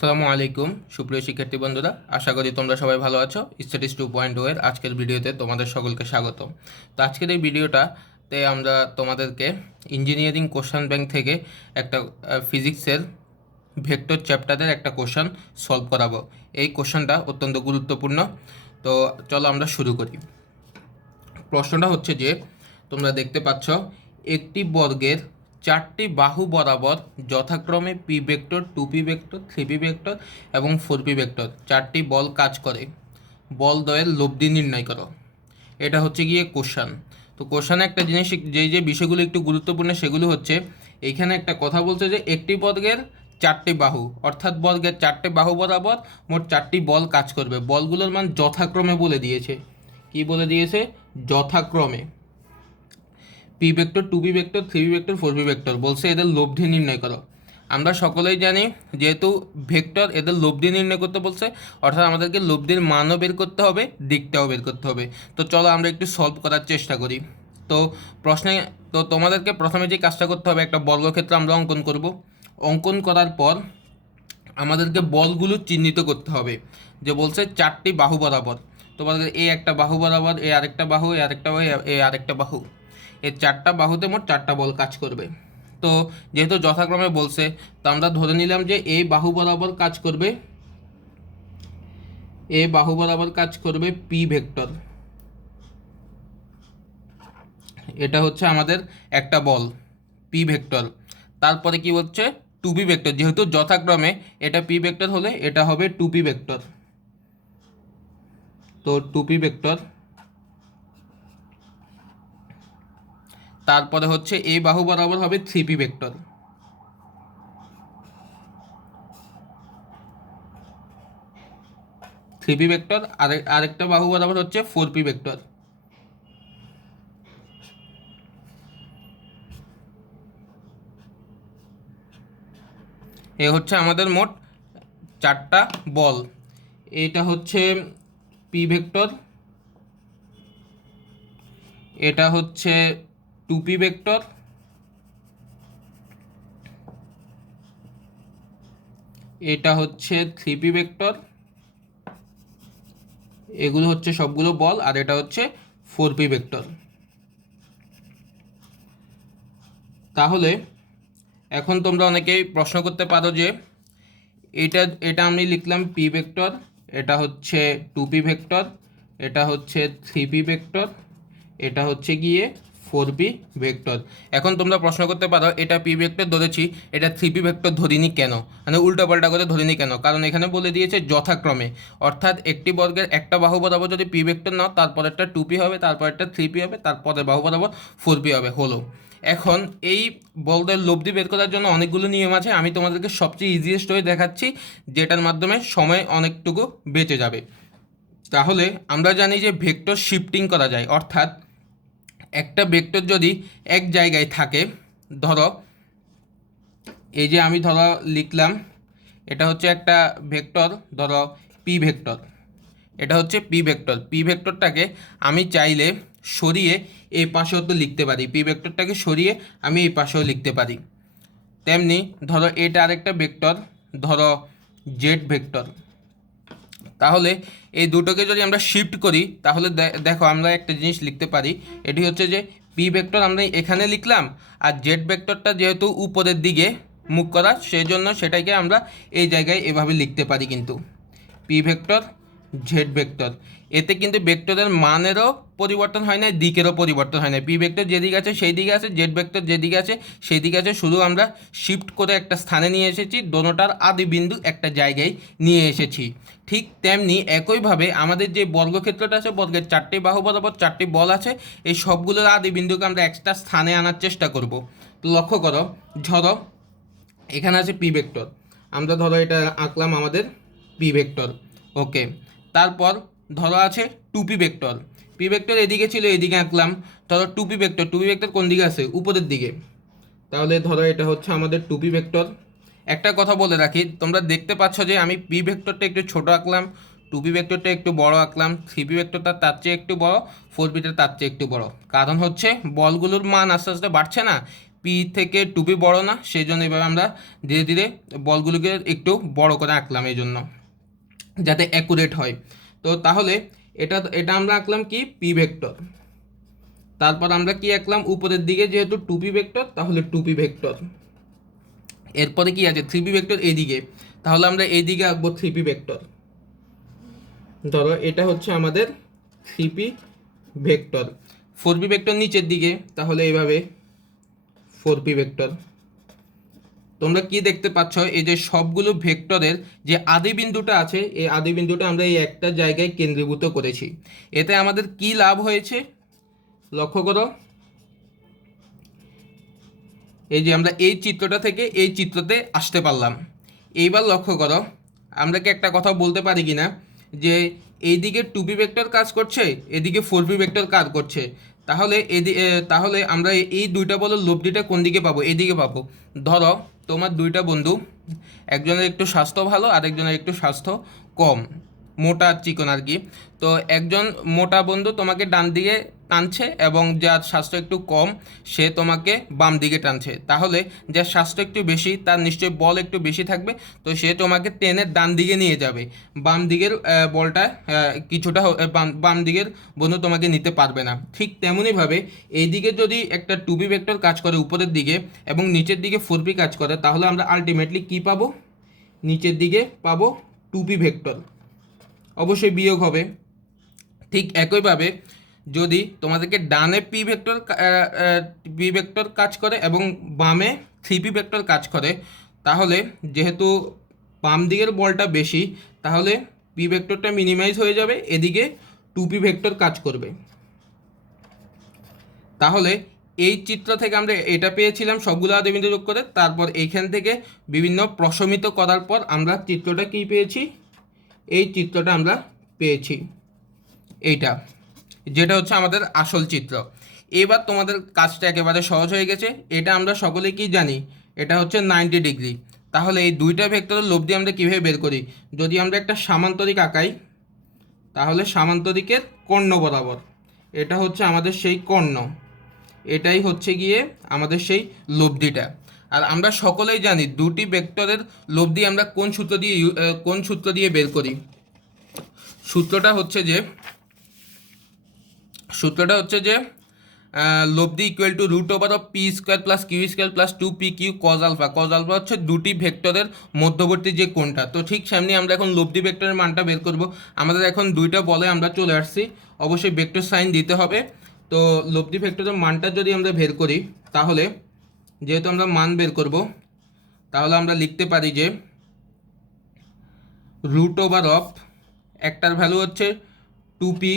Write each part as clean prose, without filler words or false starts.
আসসালামু আলাইকুম সুপ্রিয় শিক্ষার্থী বন্ধুরা, আশা করি তোমরা সবাই ভালো আছো। স্ট্যাটিস 2.0 এর আজকের ভিডিওতে তোমাদের সকলকে স্বাগত। তো আজকের এই ভিডিওটাতে আমরা তোমাদেরকে ইঞ্জিনিয়ারিং কোশ্চেন ব্যাংক থেকে একটা ফিজিক্সের ভেক্টর চ্যাপ্টারের একটা কোশ্চেন সলভ করাবো। এই কোশ্চেনটা অত্যন্ত গুরুত্বপূর্ণ। তো চলো আমরা শুরু করি। প্রশ্নটা হচ্ছে যে তোমরা দেখতে পাচ্ছ একটি বর্গের চারটি বাহু বরাবর যথাক্রমে P vector, two P vector, three P vector এবং ফোর পি ভেক্টর চারটি বল কাজ করে। বল দ্বয়ের লব্ধি নির্ণয় করো। এটা হচ্ছে গিয়ে কোশ্চান। তো কোশ্চানে একটা জিনিস, যে বিষয়গুলো একটু গুরুত্বপূর্ণ সেগুলো হচ্ছে, এইখানে একটা কথা বলছে যে একটি বর্গের চারটি বাহু, অর্থাৎ বর্গের চারটি বাহু বরাবর মোট চারটি বল কাজ করবে। বলগুলোর মান যথাক্রমে বলে দিয়েছে। কি বলে দিয়েছে? যথাক্রমে P vector, two P vector, three P vector, four P vector বলছে এদের লব্ধি নির্ণয় করো। আমরা সকলেই জানি যেহেতু ভেক্টর, এদের লব্ধি নির্ণয় করতে বলছে, অর্থাৎ আমাদেরকে লব্ধির মানও বের করতে হবে, দিকটাও বের করতে হবে। তো চলো আমরা একটু সলভ করার চেষ্টা করি। তো প্রশ্নে তো তোমাদেরকে প্রথমে যে কাজটা করতে হবে, একটা বর্গক্ষেত্র আমরা অঙ্কন করব। অঙ্কন করার পর আমাদেরকে বলগুলো চিহ্নিত করতে হবে। যে বলছে চারটি বাহু বরাবর, তোমাদের এই একটা বাহু বরাবর, এই আরেকটা বাহু, এই আরেকটা বাহু, এই আরেকটা বাহু, এই চারটা বাহুতে মোট চারটা বল কাজ করবে। তো যেহেতু যথাক্রমে বলছে, তো আমরা ধরে নিলাম যে এই বাহু বরাবর কাজ করবে, এই বাহু বরাবর কাজ করবে পি ভেক্টর। এটা হচ্ছে আমাদের একটা বল পি ভেক্টর। তারপরে কি হচ্ছে? Two P vector. যেহেতু যথাক্রমে এটা পি ভেক্টর হলে এটা হবে টু পি ভেক্টর। তো টু পি ভেক্টর। তারপরে হচ্ছে এই বাহু বরাবর হবে three P vector. Three P vector আরেকটা বাহু বরাবর হচ্ছে ফোর পি ভেক্টর। এ হচ্ছে আমাদের মোট চারটা বল। এটা হচ্ছে পি ভেক্টর, এটা হচ্ছে টু পি ভেক্টর, এটা হচ্ছে থ্রি পি ভেক্টর। এগুলো হচ্ছে সবগুলো বল, আর এটা হচ্ছে ফোর পি ভেক্টর। তাহলে এখন তোমরা অনেকেই প্রশ্ন করতে পারো যে এটা এটা আমি লিখলাম পি ভেক্টর, এটা হচ্ছে টু পি ভেক্টর, এটা হচ্ছে থ্রি পি ভেক্টর, এটা হচ্ছে গিয়ে ফোর পি ভেক্টর। এখন তোমরা প্রশ্ন করতে পারো এটা পি ভেক্টর ধরেছি, এটা থ্রি পি ভেক্টর ধরিনি কেন, মানে উল্টোপাল্টা করে ধরিনি কেন? কারণ এখানে বলে দিয়েছে যথাক্রমে, অর্থাৎ একটি বর্গের একটা বাহু বরাবর যদি পি ভেক্টর নাও, তারপর একটা টু পি হবে, তারপর একটা থ্রি পি হবে, তারপরে বাহু বরাবর ফোর পি হবে। হলো। এখন এই বলদের লব্ধি বের করার জন্য অনেকগুলো নিয়ম আছে, আমি তোমাদেরকে সবচেয়ে ইজিয়েস্ট হয়ে দেখাচ্ছি, যেটার মাধ্যমে সময় অনেকটুকু বেঁচে যাবে। তাহলে আমরা জানি যে ভেক্টর শিফটিং করা যায়, অর্থাৎ একটা ভেক্টর যদি এক জায়গায় থাকে, ধরো এই যে আমি ধরো লিখলাম, এটা হচ্ছে একটা ভেক্টর, ধরো পি ভেক্টর। এটা হচ্ছে পি ভেক্টর। পি ভেক্টরটাকে আমি চাইলে সরিয়ে এই পাশেও তো লিখতে পারি, পি ভেক্টরটাকে সরিয়ে আমি এই পাশেও লিখতে পারি। তেমনি ধরো এটা আরেকটা ভেক্টর, ধরো জেড ভেক্টর। তাহলে এই দুটোকে যদি আমরা শিফট করি, তাহলে দেখো আমরা একটা জিনিস লিখতে পারি। এটি হচ্ছে যে পি ভেক্টর আমরা এখানে লিখলাম, আর জেড ভেক্টরটা যেহেতু উপরের দিকে মুখ করা, সেই জন্য সেটাকে আমরা এই জায়গায় এভাবে লিখতে পারি। কিন্তু পি ভেক্টর, জেড ভেক্টর, এতে কিন্তু ভেক্টরের মানেরও পরিবর্তন হয় না, দিকেরও পরিবর্তন হয় না। পি ভেক্টর যেদিকে আছে সেই দিকে আছে, জেড ভেক্টর যেদিকে আছে সেই দিকে আছে, শুধু আমরা শিফট করে একটা স্থানে নিয়ে এসেছি, দোনোটার আদি বিন্দু একটা জায়গায় নিয়ে এসেছি। ঠিক তেমনি একইভাবে আমাদের যে বর্গক্ষেত্রটা আছে, বর্গের চারটি বাহু বরাবর চারটি বল আছে, এই সবগুলোর আদি বিন্দুকে আমরা একটা স্থানে আনার চেষ্টা করব। তো লক্ষ্য করো, ধরো এখানে আছে পি ভেক্টর, আমরা ধরো এটা আঁকলাম আমাদের পি ভেক্টর। ওকে। তারপর ধরো আছে two P vector. P vector এদিকে ছিল, এদিকে আঁকলাম। ধরো two P vector, two P vector কোন দিকে আছে? উপরের দিকে। তাহলে ধরো এটা হচ্ছে আমাদের টু পি ভেক্টর। একটা কথা বলে রাখি, তোমরা দেখতে পাচ্ছ যে আমি পি ভেক্টরটা একটু ছোট আঁকলাম, টু পি ভেক্টরটা একটু বড় আঁকলাম, থ্রি পি ভেক্টরটা তার চেয়ে একটু বড়, ফোর পিটা তার চেয়ে একটু বড়। কারণ হচ্ছে বলগুলোর মান আস্তে আস্তে বাড়ছে না, পি থেকে টুপি বড় না, সেই জন্য এভাবে আমরা ধীরে ধীরে বলগুলোকে একটু বড় করে আঁকলাম, এই জন্য যাতে অ্যাকুরেট হয়। তো তাহলে এটা এটা আমরা আঁকলাম কি পি ভেক্টর। তারপর আমরা কি আঁকলাম উপরের দিকে, যেহেতু টুপি ভেক্টর তাহলে টুপি ভেক্টর। এরপরে কি আছে থ্রি পি ভেক্টর এইদিকে, তাহলে আমরা এইদিকে আঁকবো থ্রি পি ভেক্টর। ধরো এটা হচ্ছে আমাদের three P vector. Four P vector নিচের দিকে, তাহলে এইভাবে ফোর পি ভেক্টর। তোমরা কি দেখতে পাচ্ছ, এই যে সবগুলো ভেক্টরের যে আদি বিন্দুটা আছে, এই আদি বিন্দুটা আমরা এই একটা জায়গায় কেন্দ্রীভূত করেছি। এতে আমাদের কি লাভ হয়েছে লক্ষ্য করো। এই যে আমরা এই চিত্রটা থেকে এই চিত্রতে আসতে পারলাম। এইবার লক্ষ্য করো, আমরা কি একটা কথা বলতে পারি কি না যে এইদিকে টু পি ভেক্টর কাজ করছে, এদিকে ফোর পি ভেক্টর কাজ করছে, তাহলে তাহলে আমরা এই দুইটা বলের লব্ধিটা কোন দিকে পাবো, এদিকে পাবো। ধরো তোমার দুইটা বন্ধু, একজনের একটু স্বাস্থ্য ভালো আর একজনের একটু স্বাস্থ্য কম, মোটা চিকন আর কি। তো একজন মোটা বন্ধু তোমাকে ডান দিকে টানছে এবং যার স্বাস্থ্য একটু কম সে তোমাকে বাম দিকে টানছে। তাহলে যার স্বাস্থ্য একটু বেশি তার নিশ্চয়ই বল একটু বেশি থাকবে, তো সে তোমাকে টেনে ডান দিকে নিয়ে যাবে। বাম দিকের বলটা কিছুটা বাম দিকের বন্ধু তোমাকে নিতে পারবে না। ঠিক তেমনইভাবে এইদিকে যদি একটা টু পি ভেক্টর কাজ করে উপরের দিকে এবং নিচের দিকে ফোর পি কাজ করে, তাহলে আমরা আলটিমেটলি কী পাবো, নিচের দিকে পাবো টু পি ভেক্টর, অবশ্যই বিয়োগ হবে। ঠিক একইভাবে যদি তোমাদেরকে ডানে পি ভেক্টর কাজ করে এবং বামে থ্রি পি ভেক্টর কাজ করে, তাহলে যেহেতু বাম দিকের বলটা বেশি, তাহলে পি ভেক্টরটা মিনিমাইজ হয়ে যাবে, এদিকে টু পি ভেক্টর কাজ করবে। তাহলে এই চিত্র থেকে আমরা এটা পেয়েছিলাম সবগুলো আদিবিন্দু যোগ করে। তারপর এইখান থেকে বিভিন্ন প্রশমিত করার পর আমরা চিত্রটা কী পেয়েছি, এই চিত্রটা আমরা পেয়েছি, এইটা যেটা হচ্ছে আমাদের আসল চিত্র। এবার তোমাদের কাজটা একেবারে সহজ হয়ে গেছে। এটা আমরা সকলেই কি জানি, এটা হচ্ছে 90 ডিগ্রি। তাহলে এই দুইটা ভেক্টরের লব্ধি আমরা কীভাবে বের করি, যদি আমরা একটা সামান্তরিক আঁকাই, তাহলে সামান্তরিকের কর্ণ বরাবর, এটা হচ্ছে আমাদের সেই কর্ণ, এটাই হচ্ছে গিয়ে আমাদের সেই লব্ধিটা। আর আমরা সকলেই জানি দুটি ভেক্টরের লব্ধি আমরা কোন সূত্র দিয়ে বের করি। সূত্রটা হচ্ছে যে লব্ধি equal to root over of P square plus Q square plus two P Q cos alpha. Cos alpha হচ্ছে দুটি ভেক্টরের মধ্যবর্তী যে কোণটা। তো ঠিক সামনে আমরা এখন লব্ধি ভেক্টরের মানটা বের করব। আমাদের এখন দুইটা বলে আমরা চলে আসছি, অবশ্যই ভেক্টর সাইন দিতে হবে। তো লব্ধি ভেক্টরের মানটা যদি আমরা বের করি, তাহলে যেহেতু আমরা মান বের করব, তাহলে আমরা লিখতে পারি যে রুট ওভার অফ একটার ভ্যালু হচ্ছে টু পি,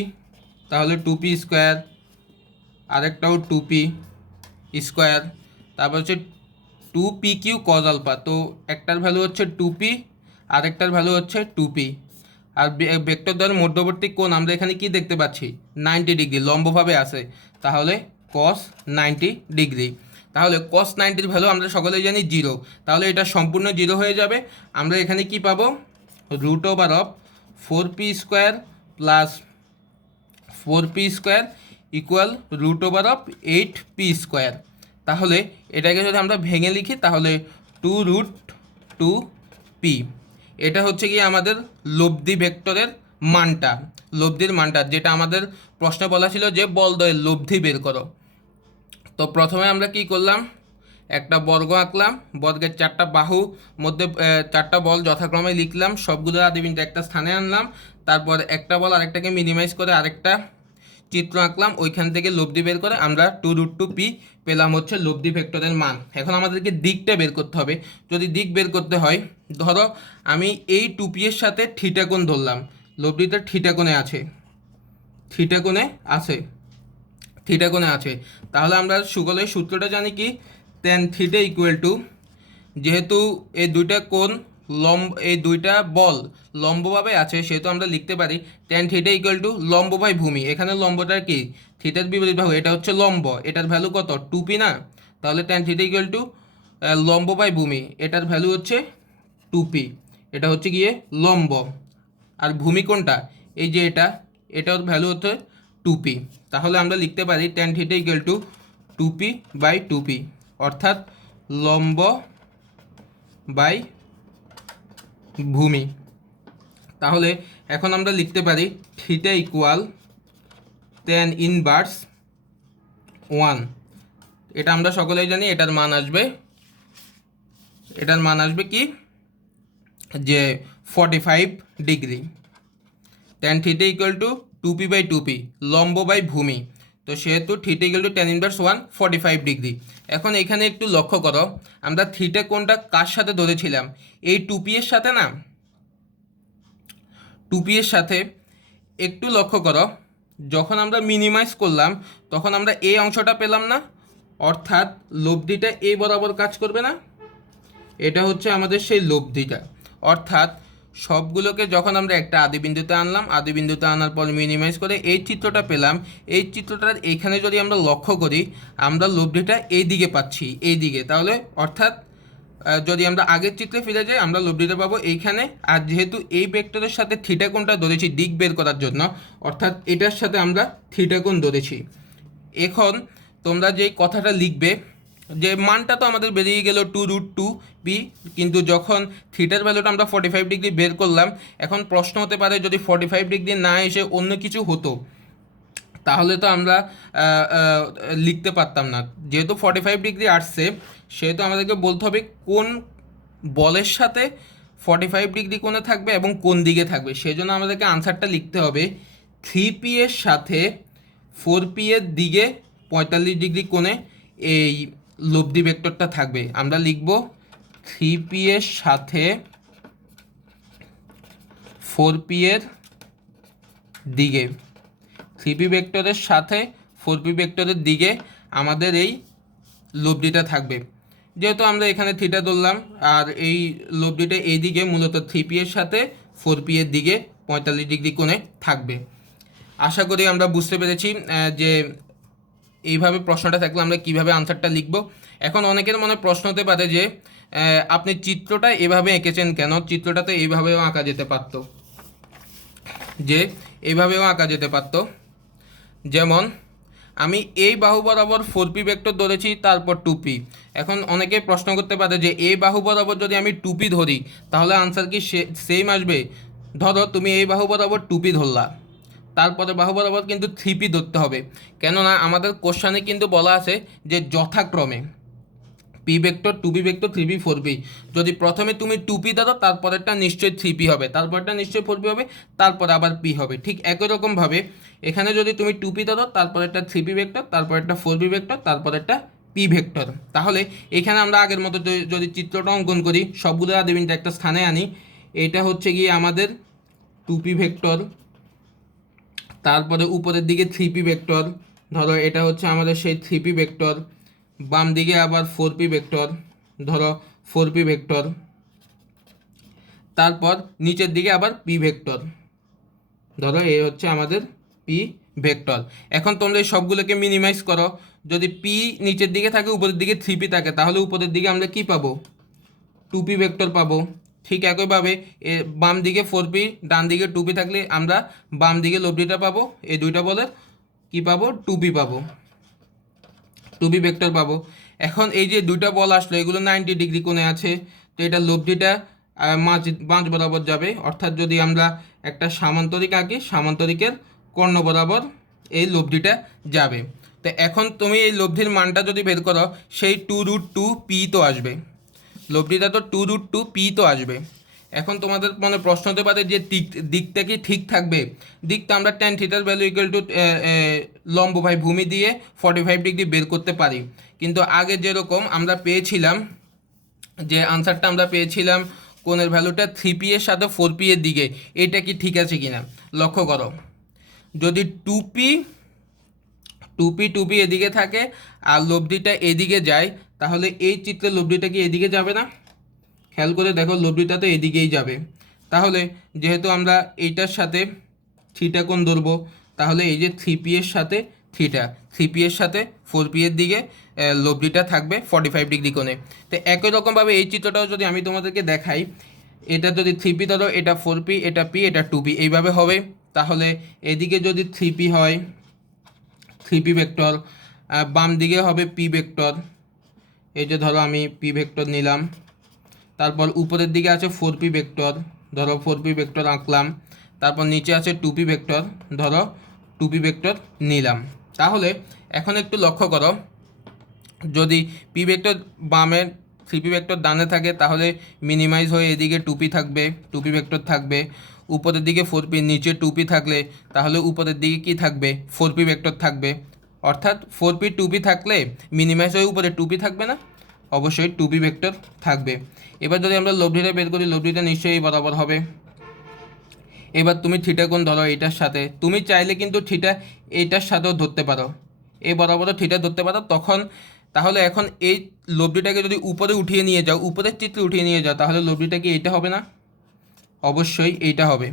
তাহলে টু পি স্কোয়ার, আরেকটাও টু পি স্কোয়ার, তারপর হচ্ছে two P Q cos alpha. তো একটার ভ্যালু হচ্ছে টু পি, আরেকটার ভ্যালু হচ্ছে টু পি। আর ভেক্টর দ্বয়ের মধ্যবর্তী কোণ আমরা এখানে কি দেখতে পাচ্ছি, 90 ডিগ্রি লম্বভাবে আছে, তাহলে কস 90 ডিগ্রি। তাহলে কস 90-র ভ্যালু আমরা সকলেই জানি 0, তাহলে এটা সম্পূর্ণ 0 হয়ে যাবে। আমরা এখানে কি পাবো, root over of 4p square plus 4p square equal root over of 8p square. তাহলে এটাকে যদি আমরা ভেঙে লিখি, তাহলে 2√2p। এটা হচ্ছে কি আমাদের লব্ধি ভেক্টরের মানটা, লব্ধির মানটা, যেটা আমাদের প্রশ্নে বলা ছিল যে বলদ্বয়ের লব্ধি বের করো। তো প্রথমে আমরা কি করলাম, একটা বর্গ আঁকলাম, বর্গের চারটা বাহু মধ্যে চারটা বল যথাক্রমে লিখলাম, সবগুলো আদিবিন্দু একটা স্থানে আনলাম, তারপর একটা বল আরেকটাকে মিনিমাইজ করে আরেকটা চিত্র আঁকলাম, ওইখান থেকে লব্ধি বের করে আমরা 2√2p পেলাম হচ্ছে লব্ধি ভেক্টরের মান। এখন আমাদেরকে দিকটা বের করতে হবে। যদি দিক বের করতে হয়, ধরো আমি এই 2p এর সাথে থিটা কোণ ধরলাম, লব্ধিটা থিটা কোণে আছে, থিটা কোণে আছে, তাহলে আমরা সকলের সূত্রটা জানি কি, tan থিটা ইকুয়াল টু, যেহেতু এই দুইটা কোণ এই দুইটা বল লম্বভাবে আছে, সেহেতু আমরা লিখতে পারি tan থিটা ইকুয়াল টু লম্ব বাই ভূমি। এখানে লম্বটার কি, থিটার বিপরীত বাহু, এটা হচ্ছে লম্ব, এটার ভ্যালু কত 2p না, তাহলে tan থিটা ইকুয়াল টু লম্ব বাই ভূমি, এটার ভ্যালু হচ্ছে 2p, এটা হচ্ছে গিয়ে লম্ব। আর ভূমি কোনটা, এই যে এটার ভ্যালু হচ্ছে 2p। তাহলে আমরা লিখতে পারি tan theta equal to 2p by 2p। অর্থাৎ লম্ব বাই ভূমি। তাহলে এখন আমরা লিখতে পারি থিটা ইকুয়াল tan ইনভার্স 1। এটা আমরা সকলেই জানি, এটার মান আসবে কি যে 45 degree. tan theta equal two 2p/2p, লম্ব বাই ভূমি। তো সেহেতু theta equal two tan inverse 1 45 degree. এখন এখানে একটু লক্ষ্য করো, আমরা থিটা কোণটা কার সাথে ধরেছিলাম? এই 2p এর সাথে না, 2p এর সাথে। একটু লক্ষ্য করো, যখন আমরা মিনিমাইজ করলাম তখন আমরা এই অংশটা পেলাম না, অর্থাৎ লব্ধিটা এই বরাবর কাজ করবে না। এটা হচ্ছে আমাদের সেই লব্ধিটা। অর্থাৎ সবগুলোকে যখন আমরা একটা আদিবিন্দুতে আনলাম, আদিবিন্দুতে আনার পর মিনিমাইজ করে এই চিত্রটা পেলাম। এই চিত্রটার এইখানে যদি আমরা লক্ষ্য করি, আমরা লব্ধিটা এই দিকে পাচ্ছি, এই দিকে। তাহলে অর্থাৎ যদি আমরা আগের চিত্রে ফিরে যাই, আমরা লব্ধিটা পাবো এইখানে। আর যেহেতু এই ভেক্টরের সাথে থিটা কোণটা ধরেছি দিক বের করার জন্য, অর্থাৎ এটার সাথে আমরা থিটা কোণ ধরেছি। এখন তোমরা যে কথাটা লিখবে, যে মানটা তো আমাদের বেরিয়ে গেল 2√2p, কিন্তু যখন থিটার ভ্যালুটা আমরা 45 ডিগ্রি বের করলাম, এখন প্রশ্ন হতে পারে যদি 45 ডিগ্রি না এসে অন্য কিছু হতো তাহলে তো আমরা লিখতে পারতাম না। যেহেতু 45 ডিগ্রি আসছে, সেহেতু আমাদেরকে বলতে হবে কোন বলের সাথে 45 ডিগ্রি কোণে থাকবে এবং কোন দিকে থাকবে। সেই জন্য আমাদেরকে আনসারটা লিখতে হবে 3p এর সাথে 4p এর দিকে 45 ডিগ্রি কোণে এই লব্ধি ভেক্টরটা থাকবে। আমরা লিখব 3p এর সাথে 4p এর দিকে, 3p ভেক্টরের সাথে 4p ভেক্টরের দিকে আমাদের এই লব্ধিটা থাকবে। যেহেতু আমরা এখানে থিটা ধরলাম, আর এই লব্ধিটা এই দিকে মূলত 3p এর সাথে 4p এর দিকে 45 ডিগ্রি কোণে থাকবে। আশা করি আমরা বুঝতে পেরেছি যে এইভাবে প্রশ্নটা থাকলে আমরা কিভাবে আনসারটা লিখব। এখন অনেকের মনে প্রশ্ন হতে পারে যে আপনি চিত্রটা এভাবে এঁকেছেন কেন? চিত্রটা তো এইভাবেও আঁকা যেতে পারতো, যেমন আমি এই বাহু বরাবর 4p ভেক্টর ধরেছি, তারপর 2p। এখন অনেকে প্রশ্ন করতে পারে যে এই বাহু বরাবর যদি আমি 2p ধরি তাহলে আনসার কি সেম আসবে? ধরো তুমি এই বাহু বরাবর 2p ধরলা, তারপরে বাহু বরাবর কিন্তু 3p ধরতে হবে। কেননা আমাদের কোশ্চানে কিন্তু বলা আছে যে যথাক্রমে P vector, 2p vector, 3p 4p। যদি প্রথমে তুমি 2p ধরো, তারপরেরটা নিশ্চয়ই 3p হবে, তারপরটা নিশ্চয়ই 4p হবে, তারপর আবার p হবে। ঠিক একই রকমভাবে এখানে যদি তুমি 2p ধরো, তারপরেরটা 3p ভেক্টর, তারপরেরটা 4p ভেক্টর, তারপরেরটা p ভেক্টর। তাহলে এখানে আমরা আগের মতো যদি চিত্রটা অঙ্কন করি, সবগুলো আদিবিন্দু একটা স্থানে আনি। এটা হচ্ছে গিয়ে আমাদের 2p ভেক্টর, তারপরে উপরের দিকে 3p ভেক্টর। ধরো এটা হচ্ছে আমাদের সেই 3p ভেক্টর, বাম দিকে আবার 4p ভেক্টর, ধরো 4p ভেক্টর, তারপর নিচের দিকে আবার p ভেক্টর, ধরো এই হচ্ছে আমাদের p ভেক্টর। এখন তোমরা এই সবগুলোকে মিনিমাইজ করো। যদি p নিচের দিকে থাকে, উপরের দিকে 3p থাকে, তাহলে উপরের দিকে আমরা কি পাবো? 2p ভেক্টর পাবো। ঠিক একইভাবে বাম দিকে 4p, ডান দিকে 2p থাকলে আমরা বাম দিকে লব্ধিটা পাবো, এই দুইটা বলের কি পাবো? 2p পাবো, 2p ভেক্টর পাবো। এখন এই যে দুইটা বল আসলো, এগুলো 90 ডিগ্রি কোণে আছে, তো এটা লব্ধিটা মাঝ বরাবর যাবে। অর্থাৎ যদি আমরা একটা সামান্তরিক আঁকি, সামান্তরিকের কর্ণ বরাবর এই লব্ধিটা যাবে। তো এখন তুমি এই লব্ধির মানটা যদি বের করো, সেই 2√2p তো আসবে, লব্ধিটা তো 2√2p তো আসবে। এখন তোমাদের মনে প্রশ্ন হতে পারে যে দিকটা কি ঠিক থাকবে? দিকটা আমরা tan থিটার ভ্যালু ইকুয়াল টু লম্ব বাই ভূমি দিয়ে 45 ডিগ্রি বের করতে পারি। কিন্তু আগে যেরকম আমরা পেয়েছিলাম, যে আনসারটা আমরা পেয়েছিলাম কোণের ভ্যালুটা 3p এর সাথে 4p এর দিকে, এটা কি ঠিক আছে কিনা লক্ষ্য করো। যদি 2p এদিকে থাকে আর লব্ধিটা এদিকে যায়, তাহলে এই চিত্রে লব্ধিটা কি এদিকে যাবে না? খেয়াল করে দেখো, লব্ধিটা তো এদিকেই যাবে। তাহলে যেহেতু আমরা এইটার সাথে থিটা কোণ ধরবো, তাহলে এই যে 3p এর সাথে থিটা, 3p এর সাথে 4p এর দিকে লব্ধিটা থাকবে 45 ডিগ্রি কোণে। তো একই রকমভাবে এই চিত্রটাও যদি আমি তোমাদেরকে দেখাই, এটা যদি 3p ধরো, এটা 4p, এটা p, এটা 2p, এইভাবে হবে। তাহলে এদিকে যদি 3p হয়, 3p ভেক্টর, বাম দিকে হবে p ভেক্টর, এই যে ধরো আমি পি ভেক্টর নিলাম, তারপর উপরের দিকে আছে 4p ভেক্টর, ধরো 4p ভেক্টর আঁকলাম, তারপর নিচে আছে 2p ভেক্টর, ধরো 2p ভেক্টর নিলাম। তাহলে এখন একটু লক্ষ্য করো, যদি পি ভেক্টর বামে 3p ভেক্টর ডানে থাকে তাহলে মিনিমাইজ হয়ে এদিকে 2p থাকবে, 2p ভেক্টর থাকবে। উপরের দিকে 4p, নিচে 2p থাকলে তাহলে উপরের দিকে কি থাকবে, 4p ভেক্টর থাকবে। অর্থাৎ 4p 2p থাকলে মিনিমাইজ হয়ে উপরে 2p থাকবে না, অবশ্যই 2p ভেক্টর থাকবে। এবার যদি আমরা লব্ধিটা বের করি, লব্ধিটা নিশ্চয়ই বরাবর হবে। এবার তুমি থিটা কোণ ধরো এইটার সাথে, তুমি চাইলে কিন্তু থিটা এইটার সাথেও ধরতে পারো, এই বরাবরও থিটা ধরতে পারো। তখন তাহলে এখন এই লব্ধিটাকে যদি উপরে উঠিয়ে নিয়ে যাও, উপরের চিত্রে উঠিয়ে নিয়ে যাও, তাহলে লব্ধিটা কি এইটা হবে না? অবশ্যই এইটা হবে।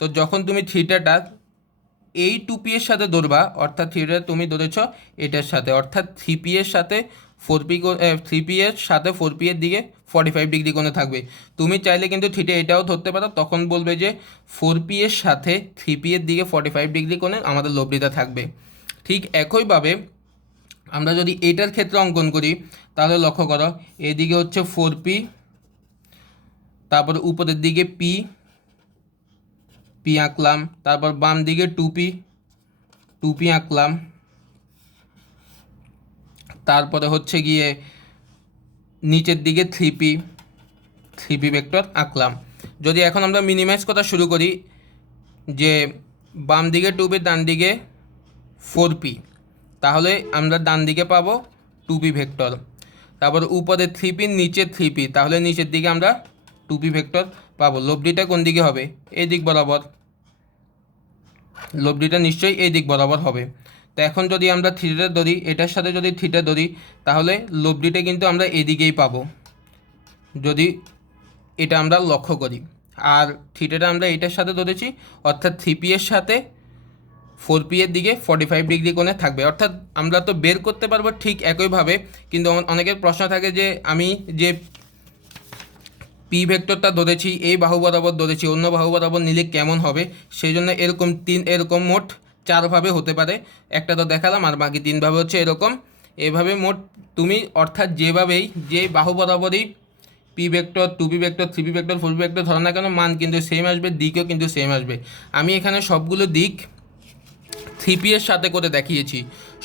তো যখন তুমি থিটাটা এই 2p এর সাথে ধরবা, অর্থাৎ থিটা তুমি ধরেছ এটার সাথে, অর্থাৎ 3p এর সাথে 4p, 3p এর সাথে 4p এর দিকে 45 ডিগ্রি কোণে থাকবে। তুমি চাইলে কিন্তু থিটা এটাও ধরতে পারো, তখন বলবে যে 4p এর সাথে 3p এর দিকে 45 ডিগ্রি কোণে আমাদের লব্ধিটা থাকবে। ঠিক একইভাবে আমরা যদি এটার ক্ষেত্রে অঙ্কন করি, তাহলে লক্ষ্য করো, এদিকে হচ্ছে 4p, তারপর উপরের দিকে p আঁকলাম, তারপর বাম দিকে 2p আঁকলাম, তারপরে হচ্ছে গিয়ে নিচের দিকে 3p ভেক্টর আঁকলাম। যদি এখন আমরা মিনিমাইজ করা শুরু করি, যে বাম দিকে 2p, ডান দিকে 4p, তাহলে আমরা ডান দিকে পাবো 2p ভেক্টর। তারপর উপরে 3p, নিচে 3p, তাহলে নিচের দিকে আমরা 2p ভেক্টর পাবো। লব্ধিটা কোন দিকে হবে? এই দিক বরাবর, লব্ধিটা নিশ্চয়ই এই দিক বরাবর হবে। তো এখন যদি আমরা থিটা ধরি, এটার সাথে যদি থিটা ধরি, তাহলে লব্ধিটা কিন্তু আমরা এদিকেই পাবো, যদি এটা আমরা লক্ষ্য করি। আর থিটাটা আমরা এটার সাথে ধরেছি, অর্থাৎ 3p এর সাথে 4p এর দিকে 45 ডিগ্রি কোণে থাকবে। অর্থাৎ আমরা তো বের করতে পারবো ঠিক একইভাবে, কিন্তু অনেকের প্রশ্ন থাকে যে আমি যে পি ভেক্টরটা ধরেছি এই বাহু বরাবর ধরেছি, অন্য বাহু বরাবর নিলে কেমন হবে? সেই জন্য এরকম মোট 4ভাবে হতে পারে, একটা তো দেখালাম, আর বাকি 3ভাবে হচ্ছে এরকম। এভাবে মোট তুমি অর্থাৎ যেভাবেই যে বাহু বরাবরই P vector, 2p vector, 3p vector, 4p vector ধরো না কেন, মান কিন্তু সেম আসবে, দিকও কিন্তু সেম আসবে। আমি এখানে সবগুলো দিক 3p এর সাথে করে দেখিয়েছি,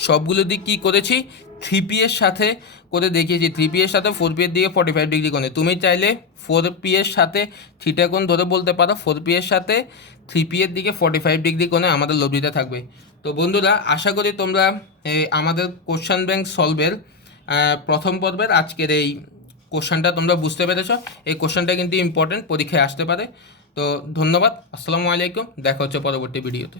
সবগুলো দিক কী করেছি, 3p এর সাথে করে দেখিয়েছি। 3p এর সাথে 4p এর দিকে 45 ডিগ্রি কোণে। তুমি চাইলে 4p এর সাথে থিটা কোণ ধরে বলতে পারো 4p এর সাথে 3p এর দিকে 45 ডিগ্রি কোণে আমাদের লব্ধিটা থাকবে। তো বন্ধুরা, আশা করি তোমরা আমাদের কোশ্চেন ব্যাংক সলভের প্রথম পর্বের আজকের এই কোশ্চেনটা তোমরা বুঝতে পেরেছো। এই কোশ্চেনটা কিন্তু ইম্পর্টেন্ট, পরীক্ষায় আসতে পারে। তো ধন্যবাদ, আসসালামু আলাইকুম, দেখা হচ্ছে পরবর্তী ভিডিওতে।